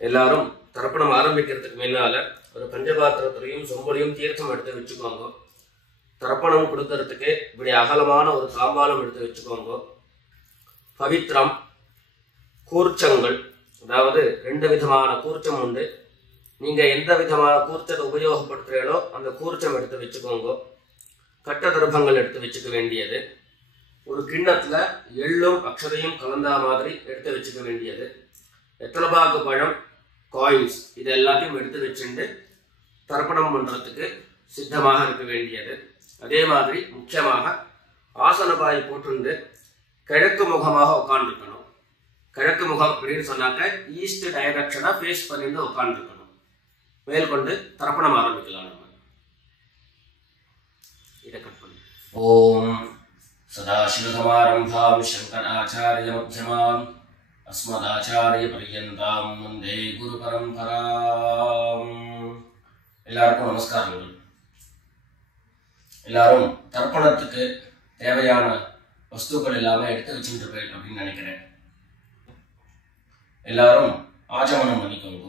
எல்லாரும் தர்ப்பணம் ஆரம்பிக்கிறதுக்கு முன்னால ஒரு பஞ்சபாத்திரத்திலையும் சொம்பலையும் தீர்த்தம் எடுத்து வச்சுக்கோங்க. தர்ப்பணம் கொடுக்கறதுக்கு இப்படி அகலமான ஒரு தாம்பாலம் எடுத்து வச்சுக்கோங்க. பவித்ரம், கூர்ச்சங்கள், அதாவது 2 விதமான கூர்ச்சம் உண்டு. நீங்க எந்த விதமான கூர்ச்சத்தை உபயோகப்படுத்துறீங்களோ அந்த கூர்ச்சம் எடுத்து வச்சுக்கோங்க. கட்ட தர்ப்பங்கள் எடுத்து வச்சுக்க வேண்டியது. ஒரு கிண்ணத்துல எள்ளும் அக்ஷதையும் கலந்தா மாதிரி எடுத்து வச்சுக்க வேண்டியது. வெத்தலைபாக்கு பழம், காயின்ஸ், இது எல்லாத்தையும் எடுத்து வச்சுட்டு தர்ப்பணம் பண்றதுக்கு சித்தமாக இருக்க வேண்டியது. அதே மாதிரி முக்கியமாக ஆசனபாய் போட்டு கிழக்கு முகமாக உட்காந்துருக்கணும். கிழக்கு முகம் அப்படின்னு சொன்னாக்க ஈஸ்ட் டைரக்ஷனா ஃபேஸ் பண்ணிட்டு உட்காந்துருக்கணும். மேற்கொண்டு தர்ப்பணம் ஆரம்பிக்கலாம். நம்ம இதை கட் பண்ணி ஓம் சதாசிவசமாரம்பாம் சங்கராச்சாரிய மத்தியமாம் अस्मदाचार्य पर्यन्तां वन्दे गुरु परंपरां. எல்லாருக்கும் நமஸ்காரங்கள். எல்லாரும் தர்ப்பணத்துக்கு தேவையான வஸ்துக்கள் எல்லாமே எடுத்து வச்சுருப்பேன் அப்படின்னு நினைக்கிறேன். எல்லாரும் ஆச்சமனம் பண்ணிக்கோங்க.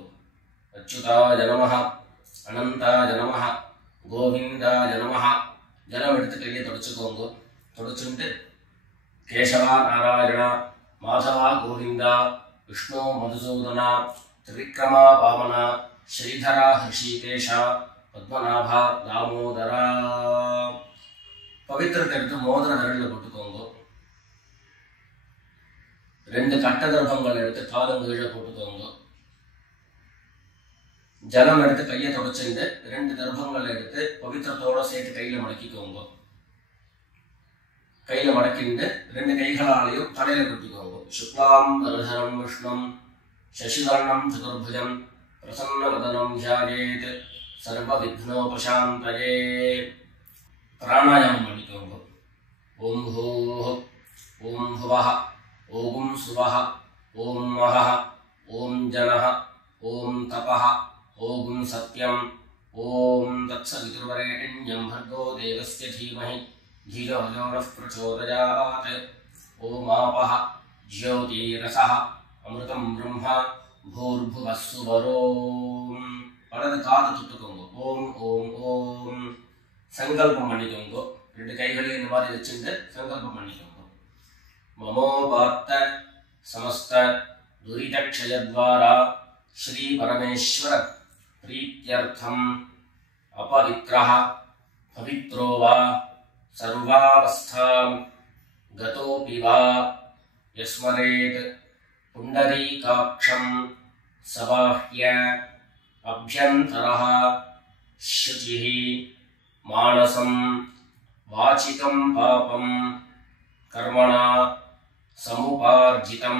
அச்சுதாய நமஹ, அனந்தாய நமஹ, கோவிந்தாய நமஹ. ஜலம் எடுத்து கையை தொடச்சுக்கோங்க. தொடச்சுட்டு கேசவா நாராயணா, माधवा गोविंदा, विष्णु मधुसूदना, त्रिविक्रमा वामना, श्रीधरा हृषिकेशा, पद्मनाभा दामोदरा. पवित्रத்தை எடுத்து மோதிர விரலில் போட்டுக்கோங்க. 2 கட்ட தர்ப்பங்கள் எடுத்து காலங்கீழ போட்டுக்கோங்க. ஜலம் எடுத்து கையை தொடச்சுட்டு 2 தர்ப்பங்கள் எடுத்து பவித்திரத்தோட சேர்த்து கையில மடக்கிக்கோங்க. கையில மடக்கிட்டு 2 கைகளாலையும் தலையில குத்திக்கோங்க. சுக்லாம் வரதரம் விஷ்ணும் சசிவர்ணம் சதுர்புஜம் பிரசன்னவதனம் தியாயேத் சர்வ விக்னோபசாந்தயே. பிராணாயாமம் பண்ணிக்கோங்க. ஓம் ஹோஹ், ஓம் ஹுவஹ, ஓம் சுவஹ, ஓம் மஹஹ, ஓம் ஜனஹ, ஓம் தபஹ, ஓம் சத்யம், ஓம் தத்சவிதுர்வரேண்யம் भर्गो देवस्य धीमहि धियो यो नः प्रचोदयात्. ओम आपः ज्योतिरसः अमृतं ब्रह्म भूर्भुवः सुवरोम. வலது காது தொட்டுக்கோங்க. ஓம் ஓம் ஓம். சங்கல்பம் பண்ணிக்கோங்க. 2 கைகளையும் இந்த மாதிரி வச்சுட்டு சங்கல்பம் பண்ணிக்கோங்க. மமோபாத்த சமஸ்த துரிதக்ஷயத்வாரா ஸ்ரீ பரமேஸ்வர प्रीत्यर्थम अपवित्रः पवित्रो वा सर्वावस्थां गतोऽपि वा यस्मरेत् पुण्डरीकाक्षं सबाह्य अभ्यन्तरः शुचिः मानसं वाचिकं पापं कर्मणा समुपार्जितं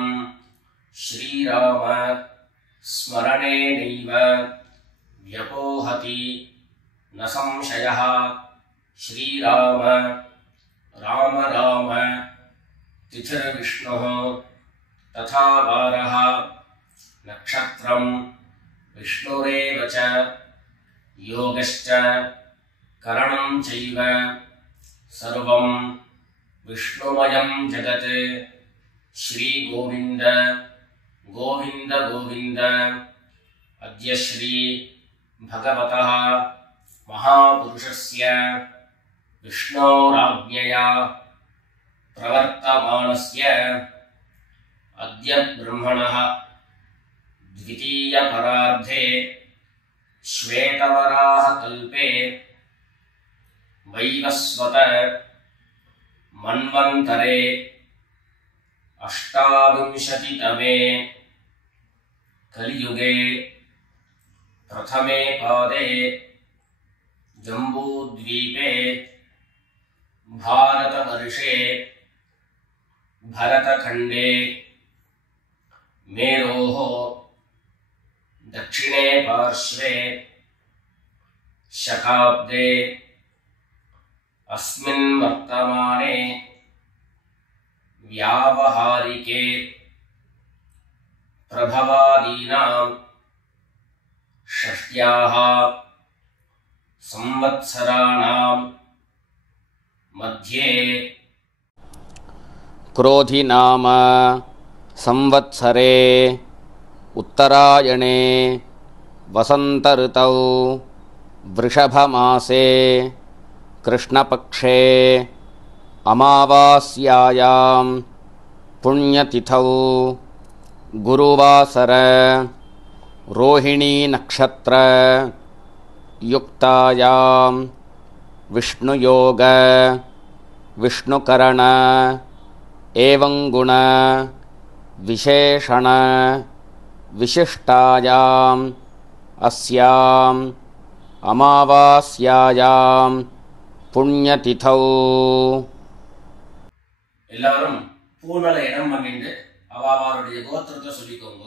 श्रीराम स्मरणेनैव व्यपोहति न संशयः. श्रीराम राम राम तिथिर्विष्णुः तथा वारः नक्षत्रं विष्णुरेव च योगश्च करणं चैव सर्वं विष्णुमयं जगत्. श्री गोविंद गोविंद गोविंद. अद्य श्री भगवतः महापुरुषस्य विष्णोराज्ञया प्रवर्तमानस्य अद्य ब्रह्मणः द्वितीयपरार्धे श्वेतवराह कल्पे वैवस्वत मन्वन्तरे अष्टाविंशतितमे कलियुगे प्रथमे पादे जम्बूद्वीपे भारतवर्षे भरतखण्डे मेरोः दक्षिणे पार्श्वे शकाब्दे अस्मिन् वर्तमाने व्यावहारिके प्रभवादीनां षष्ट्याः संवत्सराणां मध्ये क्रोधि नाम संवत्सरे उत्तरायणे वसंत ऋतौ वृषभमासे कृष्णपक्षे अमावास्यायां पुण्यतिथौ गुरुवासर रोहिणी नक्षत्र युक्तायां विष्णुयोग विष्णुकरण एवं गुण विशेषण विशिष्टायाम् अस्याम् अमावास्यायां पुण्यतिथौ எல்லாரும் பூநல இடம் பண்ணிட்டு அவளுடைய கோத்திரத்தை சொல்லிக்கோங்க.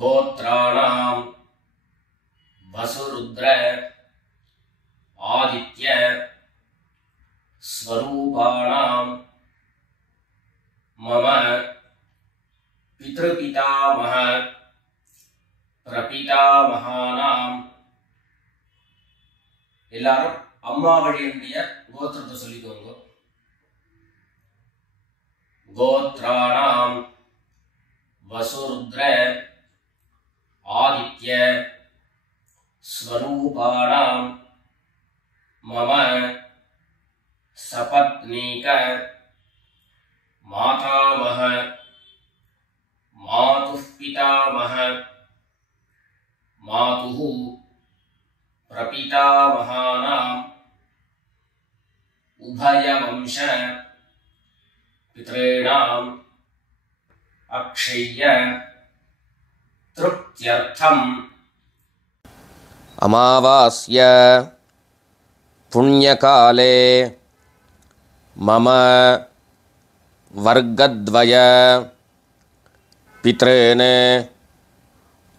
கோத்ராணாம் வசுருத்ர ஆதித்ய ஸ்வரூபாணாம் மம பித்ருபிதாமஹ பிரபிதாமஹானாம். எல்லாரும் அம்மா வழியுடைய கோத்திரத்தை சொல்லிக்கோங்க. கோத்ராணாம் வசுருத்ர ஆதித்ய ஸ்வரூபாணாம் மம சபத்னீக மாதாமஹ மாதுः பிதாமஹ மாதுः பிரபிதாமஹானாம் உபயவம்ச பித்ரேணாம் அக்ஷய்ய திருப்த்யர்த்தம். अमावास्य पुण्यकाले मम वर्गद्वय पितॄन्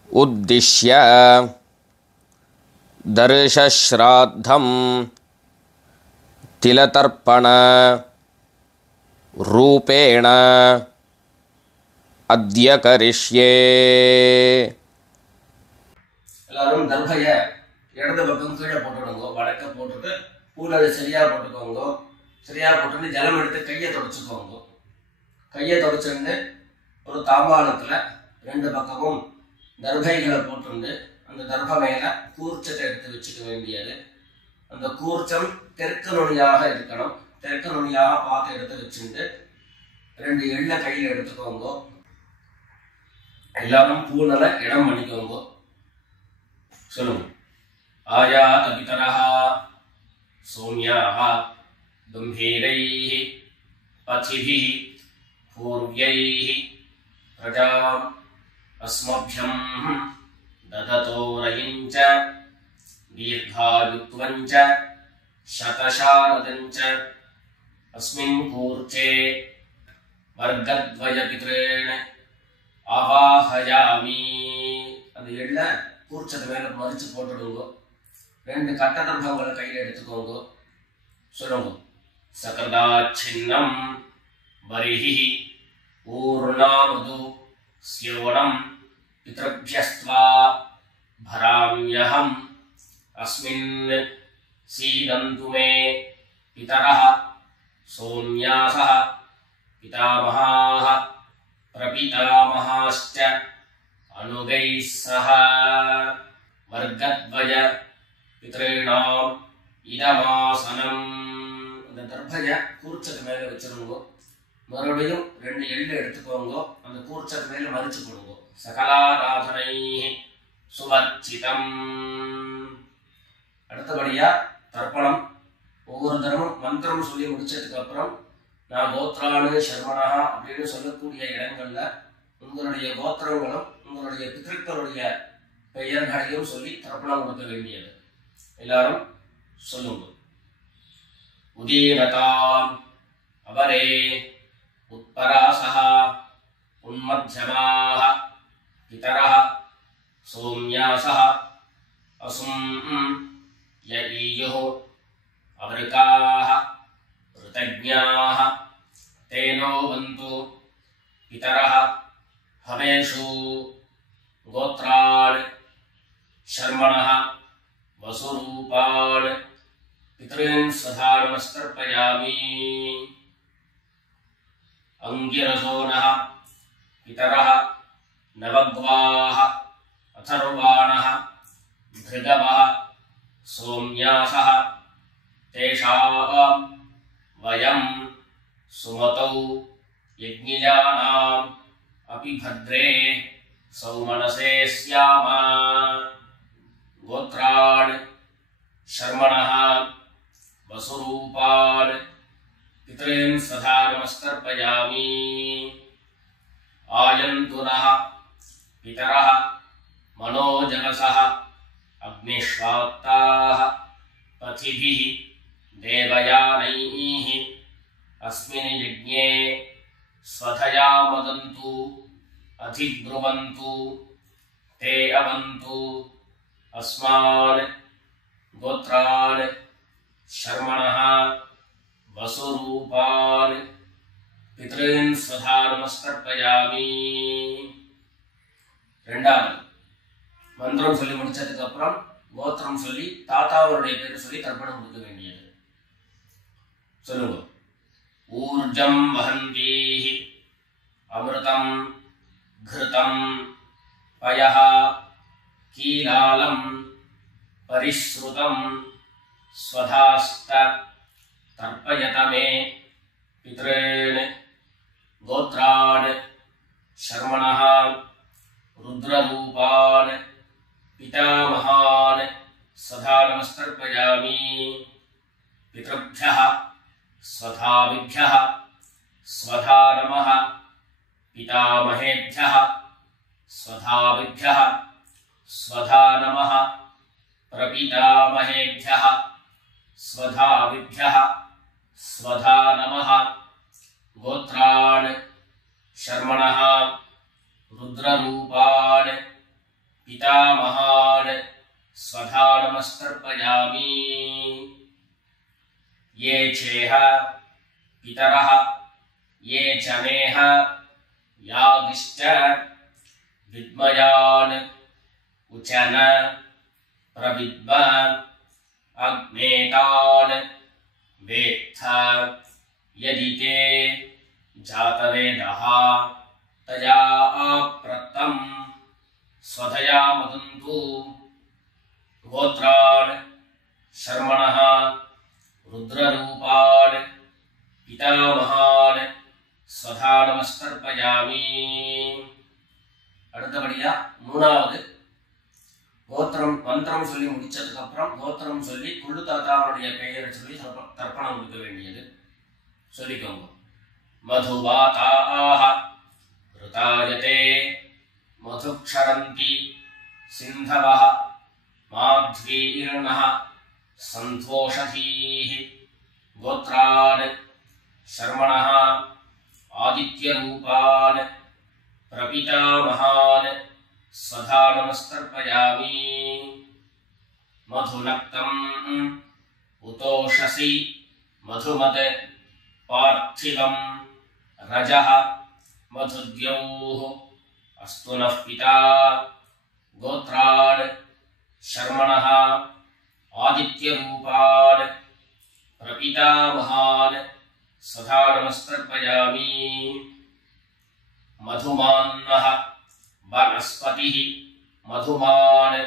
उद्दिश्य दर्शश्राद्धं तिलतर्पण रूपेण अद्य करिष्ये. எல்லாரும் தர்பைய இடது பக்கம் கீழே போட்டுடுங்க. வடக்க போட்டுட்டு பூனலை சரியா போட்டுக்கோங்க. சரியா போட்டுட்டு ஜலம் எடுத்து கையை தொடச்சுக்கோங்க. கையை தொடச்சுட்டு ஒரு தாம்பாளத்துல ரெண்டு பக்கமும் தர்பைகளை போட்டுண்டு அந்த தர்ப மேல கூர்ச்சத்தை எடுத்து வச்சுக்க வேண்டியது. அந்த கூர்ச்சம் தெற்கு நுனியாக இருக்கணும். தெற்கு நுனியாக பார்த்து எடுத்து வச்சுட்டு ரெண்டு எண்ணெ கையில எடுத்துக்கோங்க. எல்லாரும் பூனலை இடம் பண்ணிக்கோங்க. சொல்லுங்க. ஆயாத பிதரஹ சௌம்யாஹ கம்பீரைஹ பதிபிஹ பூர்வ்யைஹ பிரஜாம் அஸ்மப்யம் தததோரயஞ்ச தீர்காயுத்வஞ்ச சதசாரதஞ்ச அஸ்மின் கூர்ச்சே வர்கத்வய பித்ரேண ஆவாஹயாமி. அந்த எள்ள கூர்ச்சது மேல மறிச்சு போட்டுடுங்க. ரெண்டு கட்ட தர்பங்களை கையில எடுத்துக்கோங்க. சொல்லுங்க. சகதாச்சின்னம் வரிஹி ஊர்ணாமது ஸ்யோணம் பித்ருப்யஸ்த்வா பராம்யஹம் அஸ்மின் சீதந்து மே பிதரஹ சௌம்யாஸஹ பிதாமஹாஹ பிரபிதாமஹாஸ்ச அனுகைः சஹ வர்கத்வய பித்ரேணாம் இதமாசனம். அந்த தர்பைய கூர்ச்சத்து மேல வச்சிருங்க. மறுபடியும் ரெண்டு எள்ளு எடுத்துக்கோங்க. அந்த கூர்ச்சத்து மேல மறிச்சு போடுங்க. சகலாராதனை சுவர்ச்சிதம். அடுத்தபடியா தர்ப்பணம். ஒவ்வொரு தரமும் மந்திரம் சொல்லி முடிச்சதுக்கு அப்புறம் நான் கோத்ரானு சர்வணா அப்படின்னு சொல்லக்கூடிய இடங்கள்ல உங்களுடைய கோத்திரங்களும் உங்களுடைய பித்ருக்களுடைய பெயர்களையும் சொல்லி தர்ப்பணம் கொடுக்க வேண்டியது. எல்லாரும் சொல்லுங்க. உதீரதாம் அவரே உத்பராசஹ உன்மத்யமாஹ பிதரஹ सोम्यासः असुं यईयुः अवृकाः ऋतज्ञाः तेनो वन्तु पितरः हवेषु गोत्रान् शर्मणः वसुरूपान् पितॄन् स्वधा नमस्कर्पयामि। अंगिरसो नः पितरः नवग्वाः अथर्वाणः भृगवः सोम्यासः तेषां वयं सुमतौ यज्ञिजानाम् अपि भद्रे सौमनसे स्याम। गोत्रान् शर्मणः वसुरूपान् पितॄन् स्वधा नमस्कर्पयामि। आयन्तु नः पितरः मनोजवसः अग्निश्वात्ताः पथिभिः देवयानैः अस्मिन् यज्ञे स्वधया मदन्तु अधिब्रुवन्तु ते अवन्तु अस्मान् गोत्रान् शर्मणः वसुरूपान् पितॄन् स्वधा नमस्कर्पयामि। ரெண்டாவது மந்திரம் சொல்லி முடிச்சதுக்கு அப்புறம் கோத்திரம் சொல்லி தாத்தாவருடைய பேர் சொல்லி தர்ப்பணம் கொடுக்க வேண்டியது. சொல்லுங்க. ஊர்ஜம் வஹந்தீஹி அமிர்தம் घृतं पयः कीलालं परिश्रुतं स्वधास्त तर्पयत मे पितॄन् गोत्रान् शर्मणः रुद्ररूपान् पितामहान् सदा नमस्कर्पयामि। पितृभ्यः स्वधाविभ्यः स्वधा नमः पितामहेभ्यः स्वधाविभ्यः स्वधा नमः प्रपितामहेभ्यः स्वधाविभ्यः स्वधा नमः। गोत्रान् शर्मणः रुद्ररूपान् पितामहान् स्वधा नमस्कर्पयामि। ये चेह पितरः ये च नेह यागिश्च विद्मयान् उचन प्रविद्म अग्नेतान् वेत्थ यदि ते जातवेदः तया प्रत्तं स्वधया मदन्तु। गोत्रान् शर्मणः रुद्ररूपान् पितामहान् स्वधा नमस्कर्पयामि। அடுத்தபடியா மூணாவது கோத்திரம் மந்திரம் சொல்லி முடிச்சதுக்கு அப்புறம் கோத்திரம் சொல்லி குள்ளு தாத்தாவுடைய பெயரை சொல்லி தர்ப்பணம் கொடுக்க வேண்டியது. சொல்லிக்கோங்க. மதுவாதாஹ ருதாயதே மதுக்ஷரந்தி சிந்தவஹ மாத்வீர்ணஹ சந்தோஷதீஹ கோத்ரான் शर्मणः आदित्यरूपान् प्रपितामहान् स्वधा नमस्कर्पयामि। मधुनक्तम् उतोषसि मधुमत् पार्थिवं रजः मधुद्यौः अस्तु नः पिता। गोत्रान् शर्मणः आदित्यरूपान् प्रपितामहान् स्वधा नमस्कर्पयामि। मधुमान्नः वनस्पतिः मधुमान्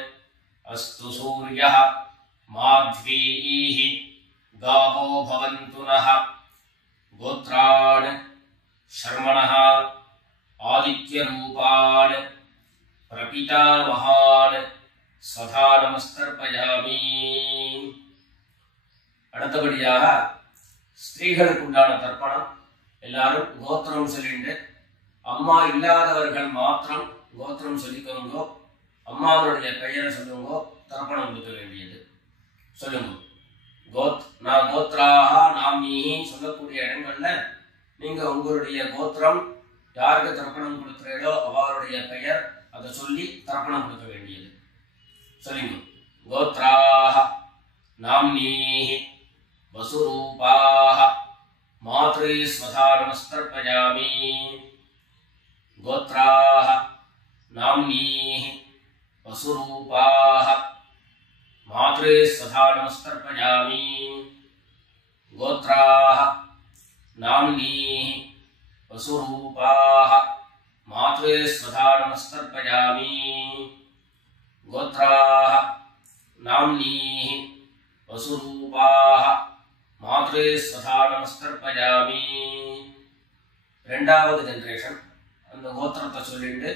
अस्तु सूर्यः माध्वीः गावो भवन्तु नः। गोत्रान् शर्मणः आदित्यरूपान् प्रपितामहान् स्वधा नमस्कर्पयामि। அடுத்தபடியாக ஸ்திரீகளுக்கு உண்டான தர்ப்பணம் எல்லாரும் கோத்திரம் சொல்லிட்டு அம்மா இல்லாதவர்கள் மாத்திரம் கோத்திரம் சொல்லிக்கோங்க. அம்மாவருடைய பெயரை சொல்லுங்க. தர்ப்பணம் கொடுக்க வேண்டியது. சொல்லுங்க. நான் கோத்ராக நாமிஹி சொல்லக்கூடிய இடங்கள்ல நீங்க உங்களுடைய கோத்திரம் யாருக்கு தர்ப்பணம் கொடுக்கிறீர்களோ அவருடைய பெயர் அதை சொல்லி தர்ப்பணம் கொடுக்க வேண்டியது. சொல்லுங்க. கோத்ராஹ நாம்னீஹி வசுரூபாஹ மாத்ரே ஸ்வதா நமஸ்தர்ப்பயாமி. கோத்ராஹ நாம்னீஹி வசுரூபாஹ மாத்ரே ஸ்வதா நமஸ்தர்ப்பயாமி. கோத்ராஹ நாம்னீஹி வசுரூபாஹ மாத்ரே ஸ்வதா நமஸ்தர்ப்பயாமி. கோத்ராஹ நாம்னீஹி வசுரூபாஹ மாத்ரே ஸ்வதா நமஸ்தர்ப்பயாமி. ரெண்டாவது ஜெனரேஷன் அந்த கோத்திரத்தை சொல்லிட்டு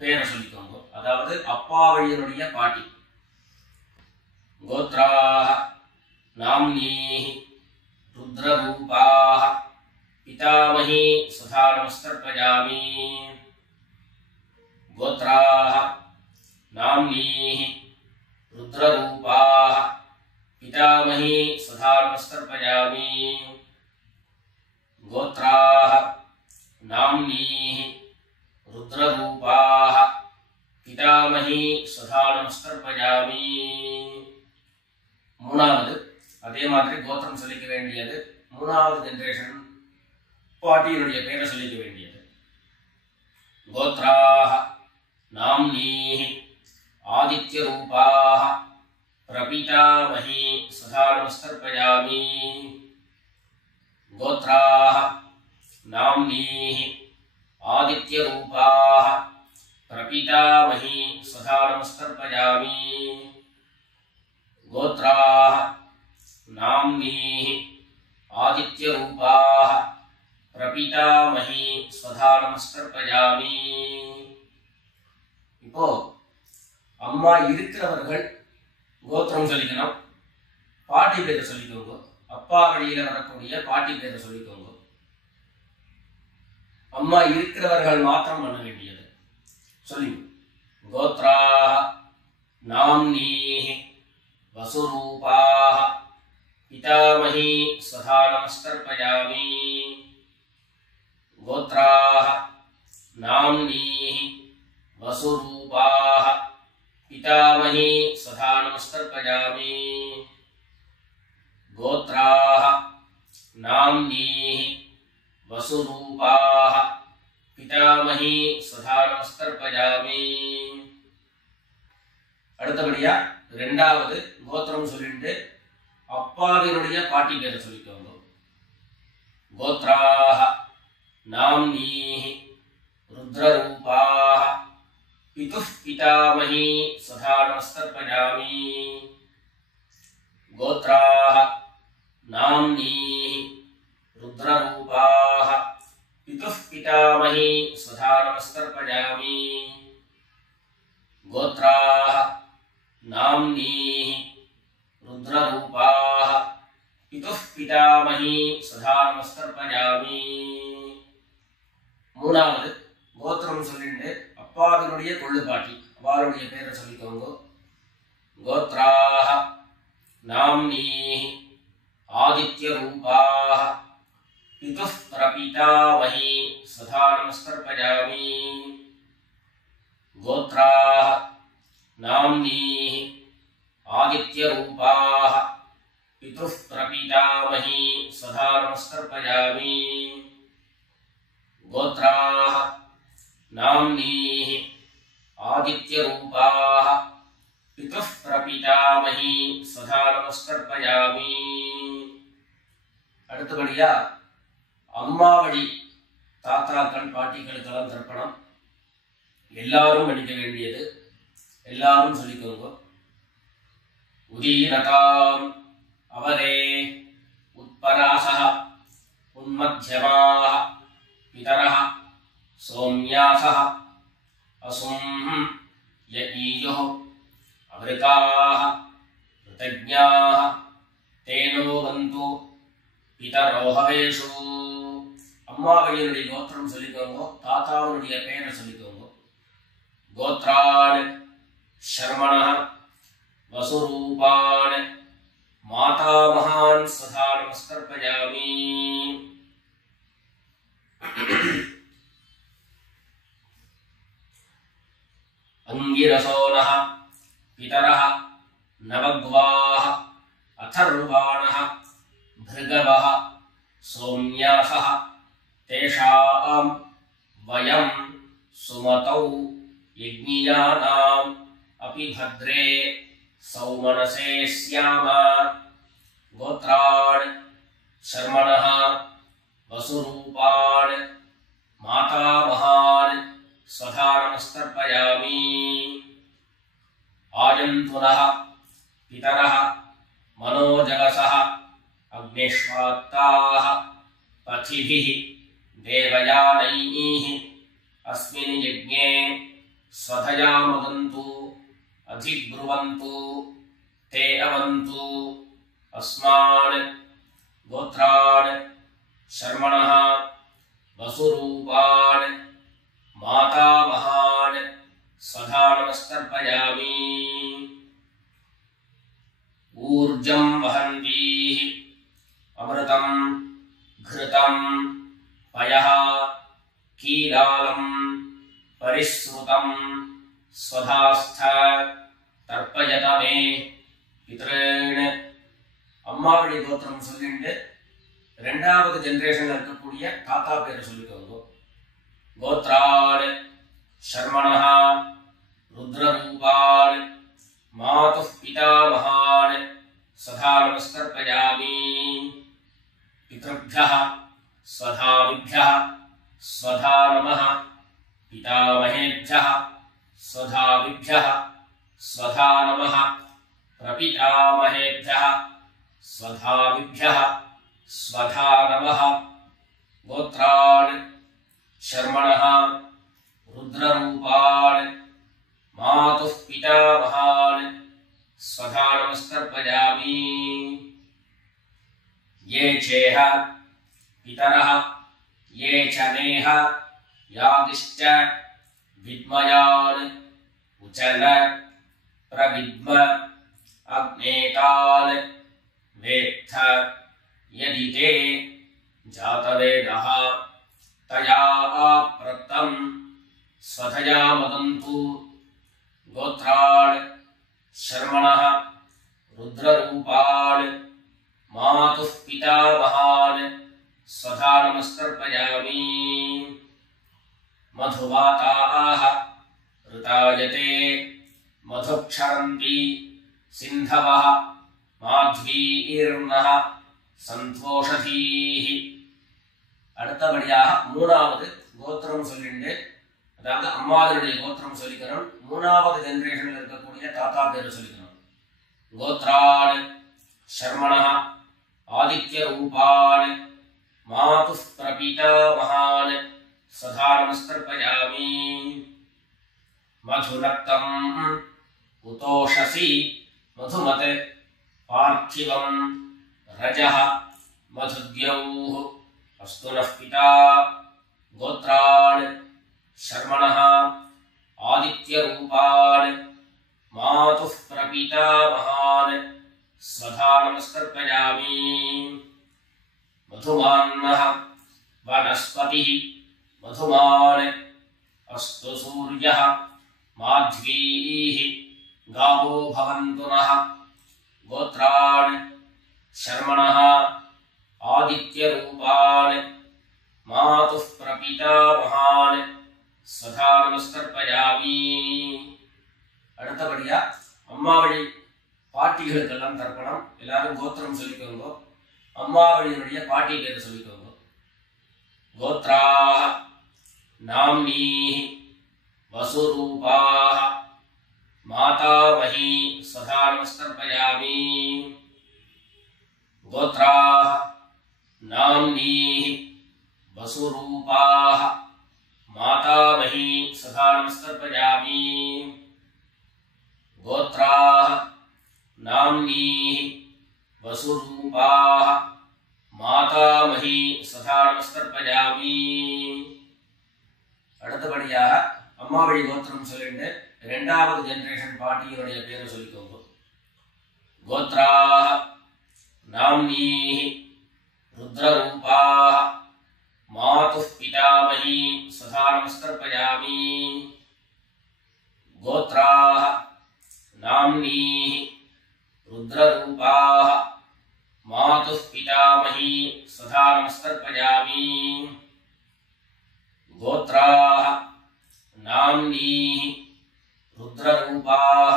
பேரை சொல்லிக்கோங்க. அதாவது அப்பா வழியினுடைய பாட்டி. கோத்ராஹ நாம்னீஹி ருத்ரரூபாஹ பிதாமஹி ஸ்வதா நமஸ்தர்ப்பயாமி. கோத்ராஹ நாம்னீஹி ருத்ரரூபாஹ பிதாமஹி ஸ்வதா நமஸ்தர்ப்பயாமி. கோத்ராஹ நாம்னீஹி ருத்ரரூபாஹ பிதாமஹி ஸ்வதா நமஸ்தர்ப்பயாமி. மூணாவது அதே மாதிரி கோத்திரம் சொல்லிக்க வேண்டியது. மூணாவது ஜெனரேஷன் பாட்டியினுடைய பேரை சொல்லிக்க வேண்டியது. கோத்ராஹ நாம்னீஹி ஆதித்யரூபாஹ பிரபிதாமஹி ஸ்வதா நமஸ்தர்ப்பயாமி. கோத்ராஹ நாம்னீஹி ஆதித்யரூபாஹ பிரபிதாமஹி ஸ்வதா நமஸ்தர்ப்பயாமி. கோத்ராஹ நாம்னீஹி ஆதித்யரூபாஹ பிரபிதாமஹி ஸ்வதா நமஸ்தர்ப்பயாமி. இப்போ அம்மா இருக்கிறவர்கள் கோத்திரம் சொல்லிக்கணும், பாட்டி பேரை சொல்லிக்கோங்க. அப்பா வழியில வரக்கூடிய பாட்டி பேரை சொல்லிக்கோங்க. அம்மா இருக்கிறவர்கள் மாத்திரம் பண்ண வேண்டியது. சொல்லுங்க. கோத்ராஹ நாம்னீஹி வசுரூபாஹ பிதாமஹி ஸ்வதா நமஸ்தர்ப்பயாமி. கோத்ராஹ நாம்னீஹி வசுரூபாஹ பிதாமஹி ஸ்வதா நமஸ்தர்ப்பயாமி. கோத்ராஹ நாம்னீஹி வசுரூபாஹ பிதாமஹி ஸ்வதா நமஸ்தர்ப்பயாமி. அடுத்தபடியா ரெண்டாவது கோத்திரம் சொல்லிட்டு அப்பாவினுடைய பாட்டி பேரை சொல்லிக்கோங்க. கோத்ராஹ நாம்னீஹி ருத்ரரூபாஹ பிதுः பிதாமஹி ஸ்வதா நமஸ்தர்ப்பயாமி. கோத்ராஹ நாம்னீஹி ருத்ரரூபாஹ பிதுः பிதாமஹி ஸ்வதா நமஸ்தர்ப்பயாமி. கோத்ராஹ நாம்னீஹி ருத்ரரூபாஹ பிதுः பிதாமஹி ஸ்வதா நமஸ்தர்ப்பயாமி. மூணாவது கோத்திரம் சொல்லிட்டு அப்பாவினுடைய கொள்ளுப்பாட்டி அவருடைய பேரை சொல்லிக்கோங்க. கோத்ராஹ நாம்னீஹி ஆதித்யரூபாஹ பிதுः பிரபிதாமஹி ஸ்வதா நமஸ்தர்ப்பயாமி. கோத்ராஹ நாம்னீஹி ஆதித்யரூபாஹ பிதுः பிரபிதாமஹி ஸ்வதா நமஸ்தர்ப்பயாமி. கோத்ராஹ நாம்னீஹி ஆதித்யரூபாஹ பிதுः பிரபிதாமஹி ஸ்வதா நமஸ்தர்ப்பயாமி. அடுத்தபடியா அம்மா வழி தாத்தாக்கள் பாட்டிகளுக்கெல்லாம் தர்ப்பணம் எல்லாரும் பண்ணிக்க வேண்டியது. எல்லாரும் சொல்லிக்கோங்க. உதீரதாம் அவரே உத்பராசஹ உன்மத்யமாஹ பிதரஹ சோம்யாசஹ அசும் யஈயுः அவ்ருதாஹ ருதஜ்ஞாஹ தேனோ வந்து பிதரோஹவேஷு. அம்மா வழியினுடைய கோத்திரம் சொல்லிக்கோங்க. தாத்தாவுடைய பெயரை சொல்லிக்கோங்க. கோத்ரான் शर्मणः वसुरूपान् मातामहान् सदा नमस्कर्पयामि। अंगिरसोनः पितरः नवग्वाः अथर्वाणः भृगवः सोम्यासः तेषां वयं सुमतौ यज्ञियानाम् अपि भद्रे सौमनसे स्याम। गोत्रान् शर्मणः वसुरूपान् मातामहान् स्वधा नमस्तर्पयामि। आयन्तुनः पितरः मनोजगसः अग्निष्वात्ताः पथिभिः देवयानैः अस्मिन् यज्ञे स्वधया मदन्तु अधिब्रुवन्तु ते अवन्तु। अस्मान् गोत्रान् शर्मणः वसुरूपान् मातामहान् स्वधा नमस्तर्पयामि। ऊर्जं वहन्तीः अमृतं घृतं पयः कीलालं परिश्रुतं स्वधास्थ तर्पयत मे पितॄन्। अम्मावळि गोत्रम சொல்லிட்டு இரண்டாவது ஜெனரேஷன்ல இருக்கக்கூடிய தாத்தா பேரை சொல்லிக்கோங்க. கோத்ரான் शर्मणः रुद्ररूपान् मातुः पितामहान् स्वधा नमस्तर्पयामि। पितृभ्यः स्वधाविभ्यः स्वधा नमः। पितामहेभ्यः स्वधाविभ्यः स्वधा नमः। प्रपितामहेभ्यः स्वधाविभ्यः स्वधा नमः। गोत्रान् शर्मणः रुद्ररूपान् मातुः पितामहान् स्वधा नमस्तर्पयामि। ये चेह पितरः ये च नेह यादिश्च विद्मयान् उचन प्रविद्म अग्नेतान् वेत्थ यदि ते जातवेदः तया प्रत्तं स्वधया मदन्तु। गोत्रान् शर्मणः रुद्ररूपान् मातुः पितामहान् स्वधा नमस्तर्पयामि। मधुवाताः ऋतायते मधुक्षरन्ति सिन्धवः माध्वीर्नः सन्तोषधीः। அடுத்தபடியாக மூணாவது கோத்திரம் சொல்லிட்டு, அதாவது அம்மாவுடைய கோத்திரம் சொல்லிக்கணும். மூணாவது ஜெனரேஷன்ல இருக்கக்கூடிய தாத்தா பேரை சொல்லிக்கணும். கோத்ரான் शर्मणः आदित्यरूपान् मातुः प्रपितामहान् स्वधा नमस्तर्पयामि। मधुनक्तम् उतोषसि मधुमत् पार्थिवं रजः मधुद्यौः अस्तु नः पिता। गोत्रान् शर्मणः आदित्यरूपान् मातुः प्रपितामहान् स्वधा नमस्तर्पयामि। मधुमान्नः वनस्पतिः मधुमान् अस्तु सूर्यः माध्वीः गावो भवन्तु नः। गोत्रान् शर्मणः आदित्यरूपान् मातुः प्रपितामहान् स्वधा नमस्तर्पयामि। அடுத்தபடியா அம்மாவழி பாட்டிகளுக்கெல்லாம் தர்ப்பணம். எல்லாரும் கோத்திரம் சொல்லிக்கோங்க. அம்மாவழியினுடைய பாட்டி பேரை சொல்லிக்கோங்க. கோத்ராः नाम्नीः वसुरूपाः मातामही स्वधा नमस्तर्पयामि। गोत्राः नाम्नीः वसुरूपाः मातामही स्वधा नमस्तर्पयामि। गोत्राः नाम्नीः वसुरूपाः मातामही स्वधा नमस्तर्पयामि। அடுத்தபடியாக அம்மாவழி கோத்திரம் சொல்லிட்டு இரண்டாவது ஜெனரேஷன் பாட்டியினுடைய பேரை சொல்லிக்கோங்க. கோத்ராः नाम्नीः रुद्ररूपाः मातुः पितामही स्वधा नमस्तर्पयामि। गोत्राः नाम्नीः रुद्ररूपाः मातुः पितामही स्वधा नमस्तर्पयामि गोत्राः नाम्नीः रुद्ररूपाः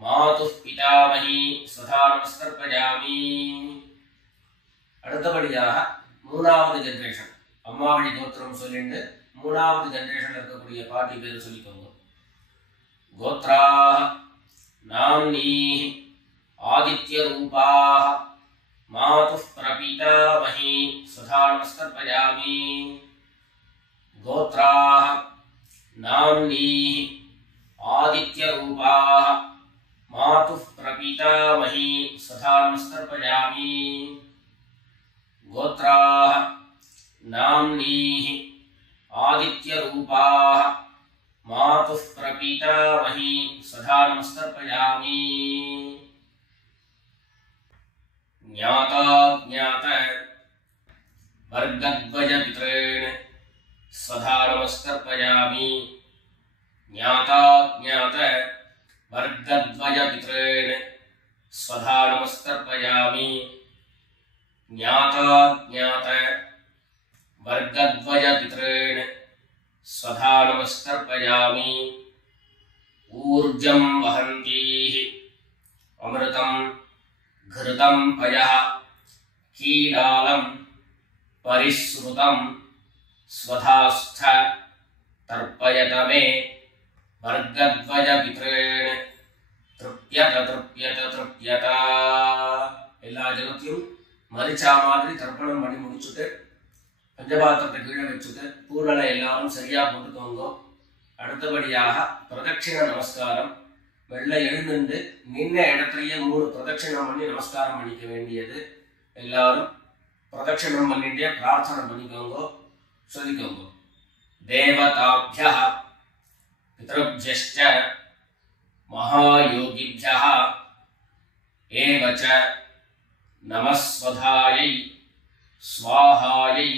मातुः पितामही स्वधा नमस्तर्पयामि அடுத்தபடியாக மூணாவது ஜெனரேஷன் அம்மா வழி கோத்திரம் சொல்லிட்டு மூணாவது ஜெனரேஷன்ல இருக்கக்கூடிய பாட்டி பேர் சொல்லிக்கோங்க கோத்ராः நாம்னீः ஆதித்ய ரூபாः மாதுः பிரபீதாமஹி स्वधा नमस्तर्पयामि गोत्राः नाम्नीः आदित्य रूपाः मातुः प्रपीतामही स्वधा नमस्तर्पयामि गोत्राः नाम्नीः आदित्य रूपाः मातुः प्रपीतामही स्वधा नमस्तर्पयामि ज्ञाता ज्ञात वर्गद्वय पितॄन् स्वधा नमस्तर्पयामि ज्ञाता ज्ञात वर्गद्वय पितॄन् स्वधा नमस्तर्पयामि ज्ञाता ज्ञात वर्गद्वय पितॄन् स्वधा नमस्तर्पयामि ऊर्जं वहन्तीः अमृतं घृतं पयः कीडालं परिश्रुतं स्वधास्थ तर्पयत मे वर्गद्वय पितॄन् तृप्यत तृप्यत तृप्यत எல்லா ஜனத்தையும் மரிச்சா மாதிரி தர்ப்பணம் பண்ணி முடிச்சுட்டு பஞ்சபாத்திரத்தை கீழே வச்சுட்டு பூரணை எல்லாரும் சரியா போட்டுக்கோங்க. அடுத்தபடியாக பிரதட்சிண நமஸ்காரம் வெள்ளை எழுந்து நின்ன இடத்துலயே 3 பிரதட்சிணம் பண்ணி நமஸ்காரம் பண்ணிக்க வேண்டியது. எல்லாரும் பிரதட்சிணம் பண்ணிட்டே பிரார்த்தனை பண்ணிக்கோங்க, சொல்லிக்கோங்க. தேவதாப்யः பித்ருப்யश्च மகாயோகிभ्यः ஏவச்ச நமஸ்வதாயை स्वाहायै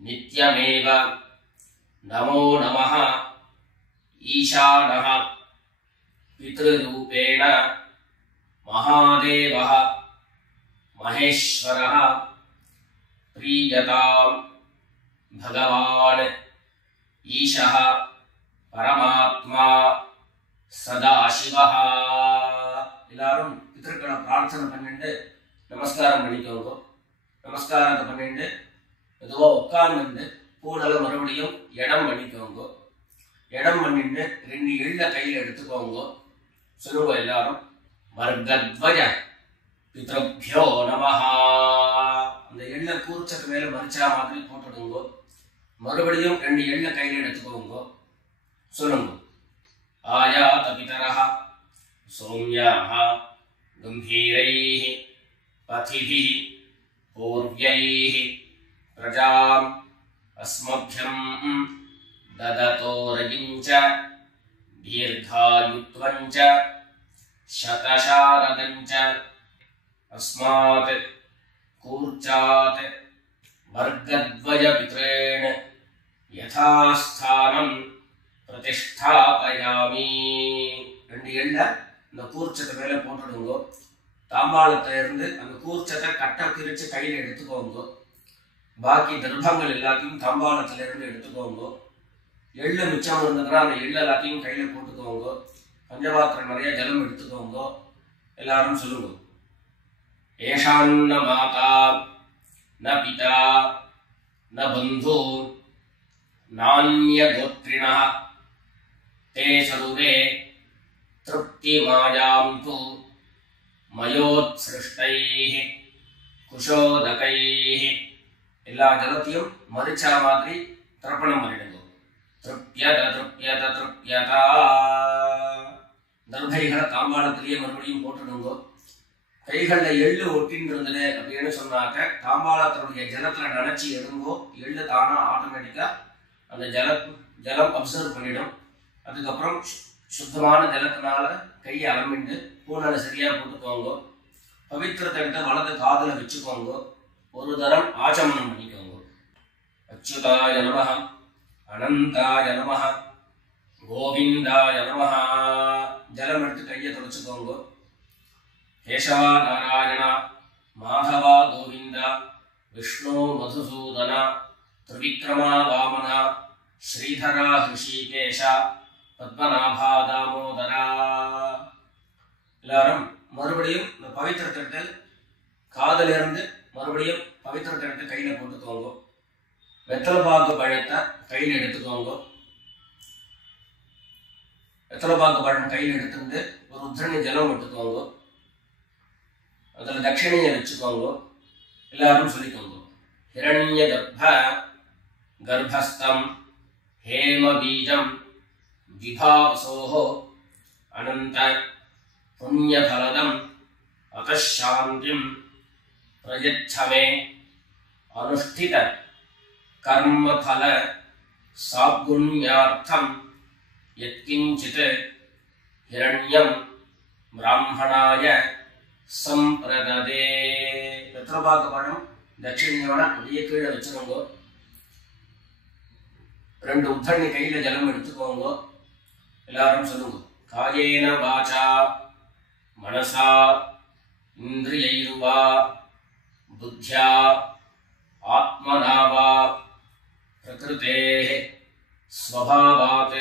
नित्यमेव नमो नमः ईशानः पितृरूपेण महादेवः महेश्वरः प्रीयतां भगवान् ईशः परमात्मा सदाशिवः எல்லாரும் பித்ருக்களை பிரார்த்தனை பண்ணிட்டு நமஸ்காரம் பண்ணிக்கோங்க. நமஸ்காரத்தை பண்ணிட்டு எதுவோ உட்கார்ந்து பூனலை மறுபடியும் இடம் பண்ணிக்கோங்க. இடம் பண்ணிட்டு 2 எள்ள கையில எடுத்துக்கோங்க. சொல்லுங்க எல்லாரும் வர்கத்வய பித்ருப்யோ நமஹ. அந்த எள்ள கூர்ச்சத்து மேல மரிச்சா மாதிரி போட்டுடுங்க. மறுபடியும் 2 எள்ள கையில எடுத்துக்கோங்க. சொல்லுங்க ஆயாத பிதரஹ சௌம்யாஹ கம்பீரைஹ பதிபிஹ पूर्व्यैः प्रजाम् अस्मभ्यं ददतोरयिं च दीर्घायुत्वं च शतशारदं च अस्मात् कूर्चात् वर्गद्वयपितॄन् यथास्थानं प्रतिष्ठापयामि. 2 எள்ள இந்த கூர்ச்சத்தை மேல போட்டுடுங்க. தாம்பாளத்துல இருந்து அந்த கூர்ச்சத்தை கட்டை பிரிச்சு கையில எடுத்துக்கோங்க. பாக்கி தர்ப்பங்கள் எல்லாத்தையும் தாம்பாளத்துல இருந்து எடுத்துக்கோங்க. எள்ளு மிச்சம் இருந்ததுன்னா அந்த எள்ளு எல்லாத்தையும் கையில போட்டுக்கோங்க. பஞ்சபாத்திரம் நிறைய ஜலம் எடுத்துக்கோங்க. எல்லாரும் சொல்லுங்க ஏஷான்ன மாதா ந பிதா ந பந்து நான்ய கோத்ரிணः தே சர்வே திருப்தி மாயாம் து மயோத்ஸ்ருஷ்டைः குஷோதகைः. எல்லா ஜலத்தையும் மரிச்சா மாதிரி தர்ப்பணம் பண்ணிடுங்க. திருப்யத திருப்யத திருப்யதா. தர்பைகளை தாம்பாளத்திலேயே மறுபடியும் போட்டுடுங்க. கைகள்ல எள்ளு ஒட்டின்றது அப்படின்னு சொன்னாக்க தாம்பாளத்தினுடைய ஜலத்துல நினைச்சு எடுங்கோ. எள்ளு தானா ஆட்டோமேட்டிக்கா அந்த ஜலம் அப்சர்வ் பண்ணிடும். அதுக்கப்புறம் சுத்தமான ஜலத்தினால கையை அலம்பிட்டு பூனலை சரியா போட்டுக்கோங்க. பவித்திரத்தை எடுத்து வலது காதுல வச்சுக்கோங்க. ஒரு தரம் ஆச்சமனம் பண்ணிக்கோங்க. அச்சுதாய நமஹ அனந்தாய நமஹ கோவிந்தாய நமஹ. ஜலம் எடுத்து கையை தொடச்சுக்கோங்க. கேசவா நாராயணா மாதவா கோவிந்தா விஷ்ணு மதுசூதனா திரிவிக்ரமா வாமனா ஸ்ரீதரா ஹிருஷிகேஷா பத்மநாபா தாமோதரா. எல்லாரும் மறுபடியும் இந்த பவித்திரத்தை காதிலிருந்து மறுபடியும் பவித்திரத்தை எடுத்து கையில் போட்டுக்கோங்க. வெத்தலைப்பாக்கு பழத்தை கையில் எடுத்துக்கோங்க. வெத்தலைப்பாக்கு பழம் கையில் எடுத்துட்டு ஒரு உத்திரணி ஜலம் விட்டுக்கோங்க. அதில் தட்சிணையை வச்சுக்கோங்க. எல்லாரும் சொல்லிக்கோங்க. ஹிரண்ய கர்ப்பஸ்தம் ஹேம பீஜம் விபாவசோஹோ அனந்த புண்ணியபலதம் அகசாந்திம் பிரயச்சமே அனுஷ்டித கர்மபல சாத்குண்யார்த்தம் யத்கிஞ்சித் ஹிரண்யம் பிராமணாய சம்பிரததே. வெத்தலைப்பாக்கு பழம் தட்சிணையோட அப்படியே கீழே வச்சுக்கோங்க. 2 உத்தரணி கையில ஜலம் எடுத்துக்கோங்க. எல்லாரும் சொல்லுங்க. காயேன வாசா மனசா இந்திரியைர்வா புத்யா ஆத்மனாவா பிரகிருதேஹ ஸ்வபாவாத்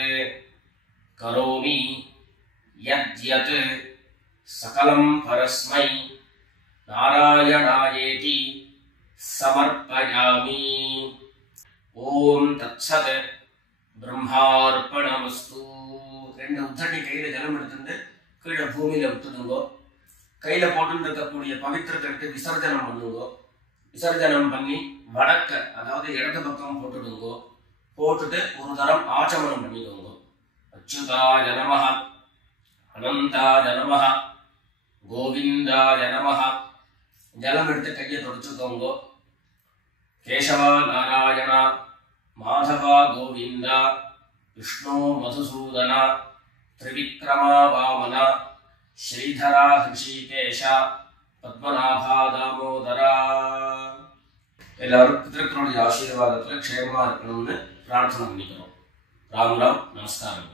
கரோமி யத்யத் சகலம் பரஸ்மை நாராயணாயேதி சமர்ப்பயாமி. ஓம் தத்சத் பிரம்மார்ப்பணமஸ்து. 2 உத்தரணி கையில ஜலம் எடுத்துட்டு கீழே பூமியில விட்டுடுங்கோ. கையில போட்டு இருக்கக்கூடிய பவித்திரத்தை விசர்ஜனம் பண்ணுங்கோ. விசர்ஜனம் பண்ணி வடக்க அதாவது இடது பக்கம் போட்டுடுங்கோ. போட்டுட்டு ஒரு தரம் ஆச்சமனம் பண்ணிக்கோங்க. அச்சுதாய நமஹ அனந்தாய நமஹ கோவிந்தாய நமஹ. ஜலம் எடுத்து கையை தொடச்சுக்கோங்க. கேசவா நாராயணா மாதவா கோவிந்தா விஷ்ணு மதுசூதனா திரிவிக்ரமா வாமனா ஸ்ரீதரா ஹிருஷிகேஷா பத்மநாபா தாமோதரா. எல்லாரும் பிதர்களுடைய ஆசீர்வாதத்தில் க்ஷேமமா இருக்கணும்னு பிரார்த்தனை பண்ணிக்கிறோம். ராம் ராம். நமஸ்காரம்.